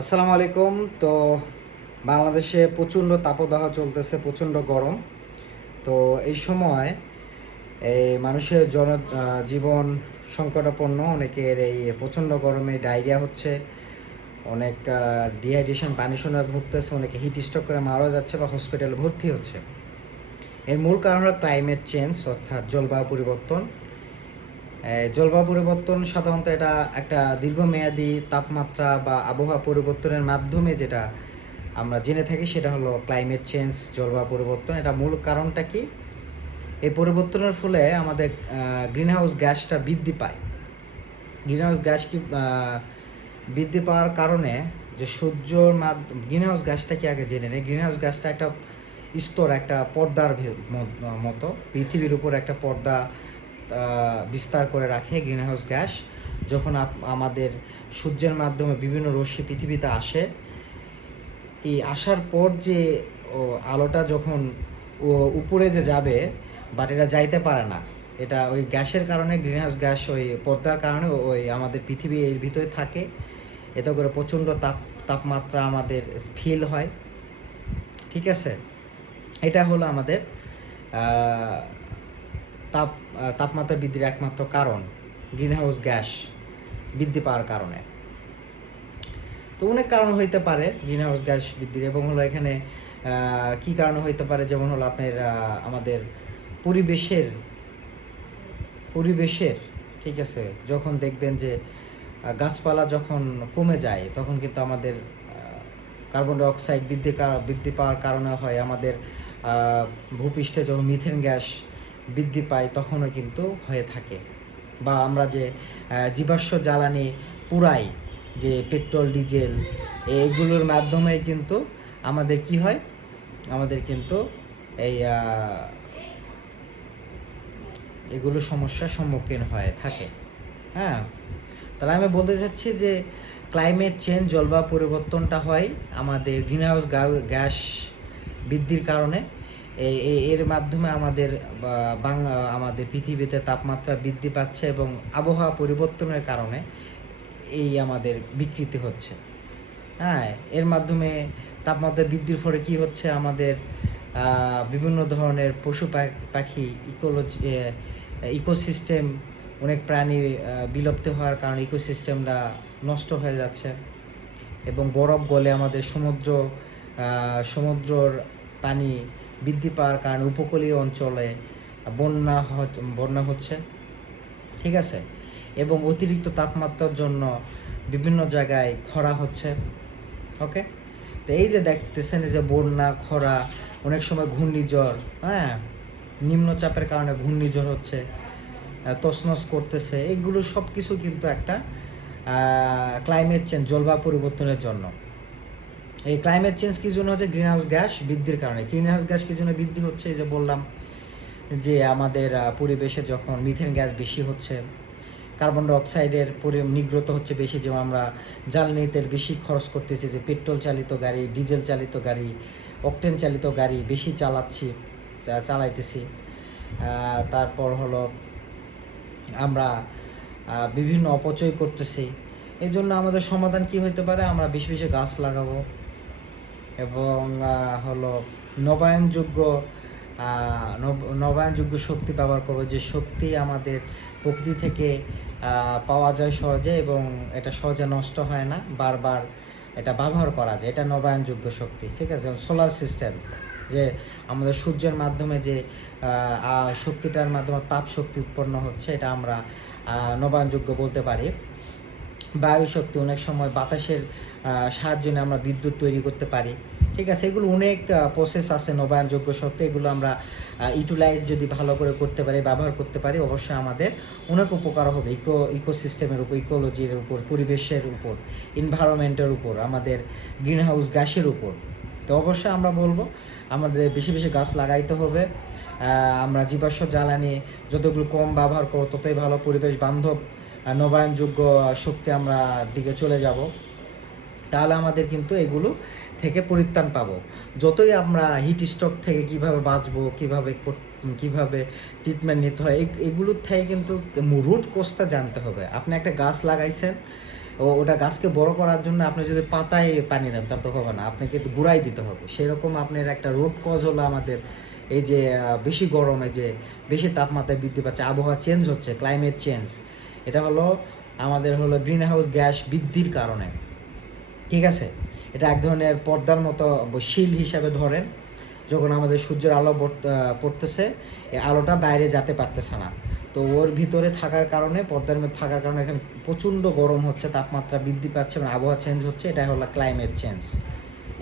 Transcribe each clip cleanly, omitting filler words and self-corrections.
আসসালামু আলাইকুম। তো বাংলাদেশে প্রচণ্ড তাপদাহ চলতেছে, প্রচণ্ড গরম। তো এই সময় মানুষের জীবন সংকটাপন্ন। অনেকের এই প্রচণ্ড গরমে ডায়রিয়া হচ্ছে, অনেক ডিহাইড্রেশন, পানি শূন্যতায় ভুগতেছে, অনেকে হিট স্ট্রোক করে মারা যাচ্ছে বা হসপিটালে ভর্তি হচ্ছে। এর মূল কারণ হলো ক্লাইমেট চেঞ্জ, অর্থাৎ জলবায়ু পরিবর্তন। জলবায়ু পরিবর্তন সাধারণত এটা একটা দীর্ঘমেয়াদী তাপমাত্রা বা আবহাওয়া পরিবর্তনের মাধ্যমে যেটা আমরা জেনে থাকি সেটা হলো ক্লাইমেট চেঞ্জ, জলবায়ু পরিবর্তন। এটা মূল কারণটা কি? এই পরিবর্তনের ফলে আমাদের গ্রিনহাউস গ্যাসটা বৃদ্ধি পায়। গ্রিনহাউস গ্যাস কি বৃদ্ধি পাওয়ার কারণে যে সূর্যর গ্রিনহাউস গ্যাসটা কি আগে জেনে নেই। গ্রিনহাউস গ্যাসটা একটা স্তর, একটা পর্দার মতো পৃথিবীর উপর একটা পর্দা বিস্তার করে রাখে গ্রিনহাউস গ্যাস। যখন আমাদের সূর্যের মাধ্যমে বিভিন্ন রশ্মি পৃথিবীতে আসে, এই আসার পর যে আলোটা যখন উপরে যে যাবে, বাট এটা যাইতে পারে না। এটা ওই গ্যাসের কারণে, গ্রিনহাউস গ্যাস ওই পর্দার কারণে ওই আমাদের পৃথিবী এর ভিতরে থাকে। এতে করে প্রচণ্ড তাপমাত্রা আমাদের ফিল হয়। ঠিক আছে, এটা হলো আমাদের তাপমাত্রা বৃদ্ধির একমাত্র কারণ, গ্রিনহাউস গ্যাস বৃদ্ধি পাওয়ার কারণে। তো অনেক কারণ হইতে পারে গ্রিনহাউস গ্যাস বৃদ্ধির, এবং হলো এখানে কি কারণ হইতে পারে, যেমন হলো আপনার আমাদের পরিবেশের ঠিক আছে, যখন দেখবেন যে গাছপালা যখন কমে যায়, তখন কিন্তু আমাদের কার্বন ডাইঅক্সাইড বৃদ্ধি পাওয়ার কারণে হয়। আমাদের ভূপৃষ্ঠে যখন মিথেন গ্যাস বৃদ্ধি পায়, তখনও কিন্তু হয়ে থাকে। বা আমরা যে জীবাশ্ম জ্বালানি পুরাই, যে পেট্রোল, ডিজেল, এইগুলোর মাধ্যমে কিন্তু আমাদের কি হয়, আমাদের কিন্তু এই এগুলো সমস্যার সম্মুখীন হয়ে থাকে। হ্যাঁ, তাহলে আমি বলতে চাচ্ছি যে ক্লাইমেট চেঞ্জ, জলবায়ু পরিবর্তনটা হয় আমাদের গ্রিনহাউস গ্যাস বৃদ্ধির কারণে। এর মাধ্যমে আমাদের পৃথিবীতে তাপমাত্রা বৃদ্ধি পাচ্ছে, এবং আবহাওয়া পরিবর্তনের কারণে এই আমাদের বিকৃতি হচ্ছে। হ্যাঁ, এর মাধ্যমে তাপমাত্রা বৃদ্ধির ফলে কি হচ্ছে, আমাদের বিভিন্ন ধরনের পশু পাখি, ইকোসিস্টেম, অনেক প্রাণী বিলুপ্ত হওয়ার কারণে ইকোসিস্টেমটা নষ্ট হয়ে যাচ্ছে। এবং বরফ গলে আমাদের সমুদ্রর পানি বৃদ্ধি পাওয়ার কারণে উপকূলীয় অঞ্চলে বন্যা হচ্ছে। ঠিক আছে, এবং অতিরিক্ত তাপমাত্রার জন্য বিভিন্ন জায়গায় খরা হচ্ছে। ওকে, তো এই যে দেখতেছেন যে বন্যা, খরা, অনেক সময় ঘূর্ণিঝড়, হ্যাঁ, নিম্নচাপের কারণে ঘূর্ণিঝড় হচ্ছে, তছনছ করতেছে। এইগুলো সব কিছু কিন্তু একটা ক্লাইমেট চেঞ্জ, জলবায়ু পরিবর্তনের জন্য। এই ক্লাইমেট চেঞ্জ কী জন্য হচ্ছে? গ্রিনহাউস গ্যাস বৃদ্ধির কারণে। গ্রিনহাউস গ্যাস কী জন্য বৃদ্ধি হচ্ছে? এই যে বললাম যে আমাদের পরিবেশে যখন মিথেন গ্যাস বেশি হচ্ছে, কার্বন ডাইঅক্সাইডের নির্গত হচ্ছে বেশি, যেমন আমরা জ্বালানি তেল বেশি খরচ করতেছি, যে পেট্রোল চালিত গাড়ি, ডিজেল চালিত গাড়ি, অকটেন চালিত গাড়ি বেশি চালাইতেছি। তারপর হলো আমরা বিভিন্ন অপচয় করতেছি। এই জন্য আমাদের সমাধান কি হইতে পারে? আমরা বেশি বেশি গাছ লাগাবো, এবং হলো নবায়নযোগ্য শক্তি ব্যবহার করবো, যে শক্তি আমাদের প্রকৃতি থেকে পাওয়া যায় সহজে, এবং এটা সহজে নষ্ট হয় না, বারবার এটা ব্যবহার করা যায়। এটা নবায়নযোগ্য শক্তি। ঠিক আছে, যেমন সোলার সিস্টেম, যে আমাদের সূর্যের মাধ্যমে যে শক্তিটার মাধ্যমে তাপ শক্তি উৎপন্ন হচ্ছে, এটা আমরা নবায়নযোগ্য বলতে পারি। বায়ু শক্তি, অনেক সময় বাতাসের সাহায্যে আমরা বিদ্যুৎ তৈরি করতে পারি। ঠিক আছে, এগুলো অনেক প্রসেস আছে নবায়নযোগ্য শক্তি। এগুলো আমরা ইউটিলাইজ যদি ভালো করে করতে পারি, ব্যবহার করতে পারি, অবশ্যই আমাদের অনেক উপকার হবে ইকোসিস্টেমের উপর, ইকোলজির উপর, পরিবেশের উপর, এনভায়রনমেন্টের উপর, আমাদের গ্রিনহাউস গ্যাসের উপর। তো অবশ্যই আমরা বলবো আমাদের বেশি বেশি গাছ লাগাইতে হবে। আমরা জীবাশ্ম জ্বালানি যতগুলো কম ব্যবহার করব, ততই ভালো। পরিবেশ বান্ধব নবায়নযোগ্য শক্তি আমরা দিকে চলে যাব, তাহলে আমাদের কিন্তু এগুলো থেকে পরিত্রাণ পাবো। যতই আমরা হিট স্ট্রোক থেকে কীভাবে বাঁচবো, কীভাবে ট্রিটমেন্ট নিতে হয়, এগুলোর থেকে কিন্তু রুট কোজটা জানতে হবে। আপনি একটা গাছ লাগাইছেন, ওটা গাছকে বড় করার জন্য আপনি যদি পাতায় পানি দেন তা তো হবে না, আপনাকে তো গুঁড়াই দিতে হবে। সেরকম আপনার একটা রুট কজ হলো আমাদের এই যে বেশি গরমে যে বেশি তাপমাত্রা বৃদ্ধি পাচ্ছে, আবহাওয়া চেঞ্জ হচ্ছে, ক্লাইমেট চেঞ্জ, এটা হলো আমাদের হলো গ্রিন হাউস গ্যাস বৃদ্ধির কারণে। ঠিক আছে, এটা এক ধরনের পর্দার মতো শিল হিসাবে ধরেন, যখন আমাদের সূর্যের আলো পড়তেছে এই আলোটা বাইরে যেতে পারতেছে না, তো ওর ভিতরে থাকার কারণে, পর্দার মধ্যে থাকার কারণে এখানে প্রচণ্ড গরম হচ্ছে, তাপমাত্রা বৃদ্ধি পাচ্ছে, মানে আবহাওয়া চেঞ্জ হচ্ছে, এটা হলো ক্লাইমেট চেঞ্জ।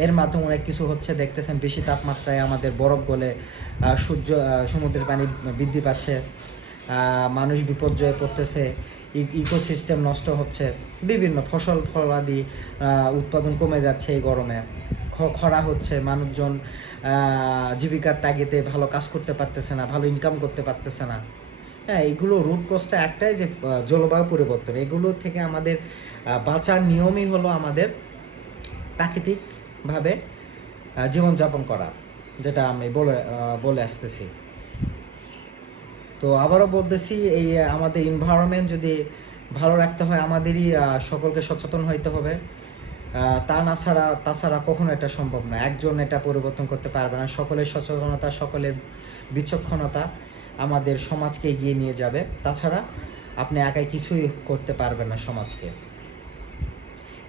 এর মাধ্যমে অনেক কিছু হচ্ছে, দেখতেছেন বেশি তাপমাত্রায় আমাদের বরফ গলে সমুদ্রের পানি বৃদ্ধি পাচ্ছে, মানুষ বিপর্যয়ে পড়তেছে, ইকোসিস্টেম নষ্ট হচ্ছে, বিভিন্ন ফসল ফলাদি উৎপাদন কমে যাচ্ছে এই গরমে, খরা হচ্ছে, মানুষজন জীবিকার তাগিদে ভালো কাজ করতে পারতেছে না, ভালো ইনকাম করতে পারতেছে না। হ্যাঁ, এগুলো রুট কজটা একটাই, যে জলবায়ু পরিবর্তন। এগুলো থেকে আমাদের বাঁচার নিয়মই হলো আমাদের প্রাকৃতিকভাবে জীবনযাপন করা, যেটা আমি বলে আসতেছি। তো আবারও বলতেছি, এই আমাদের এনভায়রনমেন্ট যদি ভালো রাখতে হয় আমাদেরই সকলকে সচেতন হইতে হবে। তাছাড়া কখনো এটা সম্ভব না, একজন এটা পরিবর্তন করতে পারবে না। সকলের সচেতনতা, সকলের বিচক্ষণতা আমাদের সমাজকে এগিয়ে নিয়ে যাবে, তাছাড়া আপনি একাই কিছুই করতে পারবেন না সমাজকে।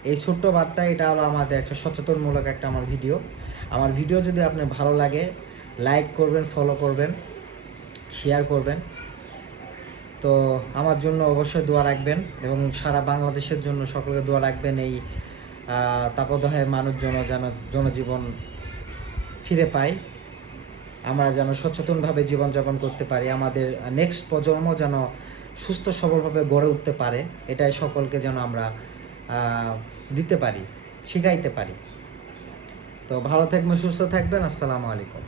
এই ছোট্ট বার্তা, এটা হলো আমাদের একটা সচেতনমূলক একটা আমার ভিডিও যদি আপনার ভালো লাগে, লাইক করবেন, ফলো করবেন, শেয়ার করবেন। তো আমার জন্য অবশ্যই দোয়া রাখবেন, এবং সারা বাংলাদেশের জন্য সকলকে দোয়া রাখবেন। এই তাপদাহে মানুষজন যেন জনজীবন ফিরে পায়, আমরা যেন সচেতনভাবে জীবনযাপন করতে পারি, আমাদের নেক্সট প্রজন্ম যেন সুস্থ সবলভাবে গড়ে উঠতে পারে, এটাই সকলকে যেন আমরা দিতে পারি, শিখাইতে পারি। তো ভালো থাকবেন, সুস্থ থাকবেন। আসসালামু আলাইকুম।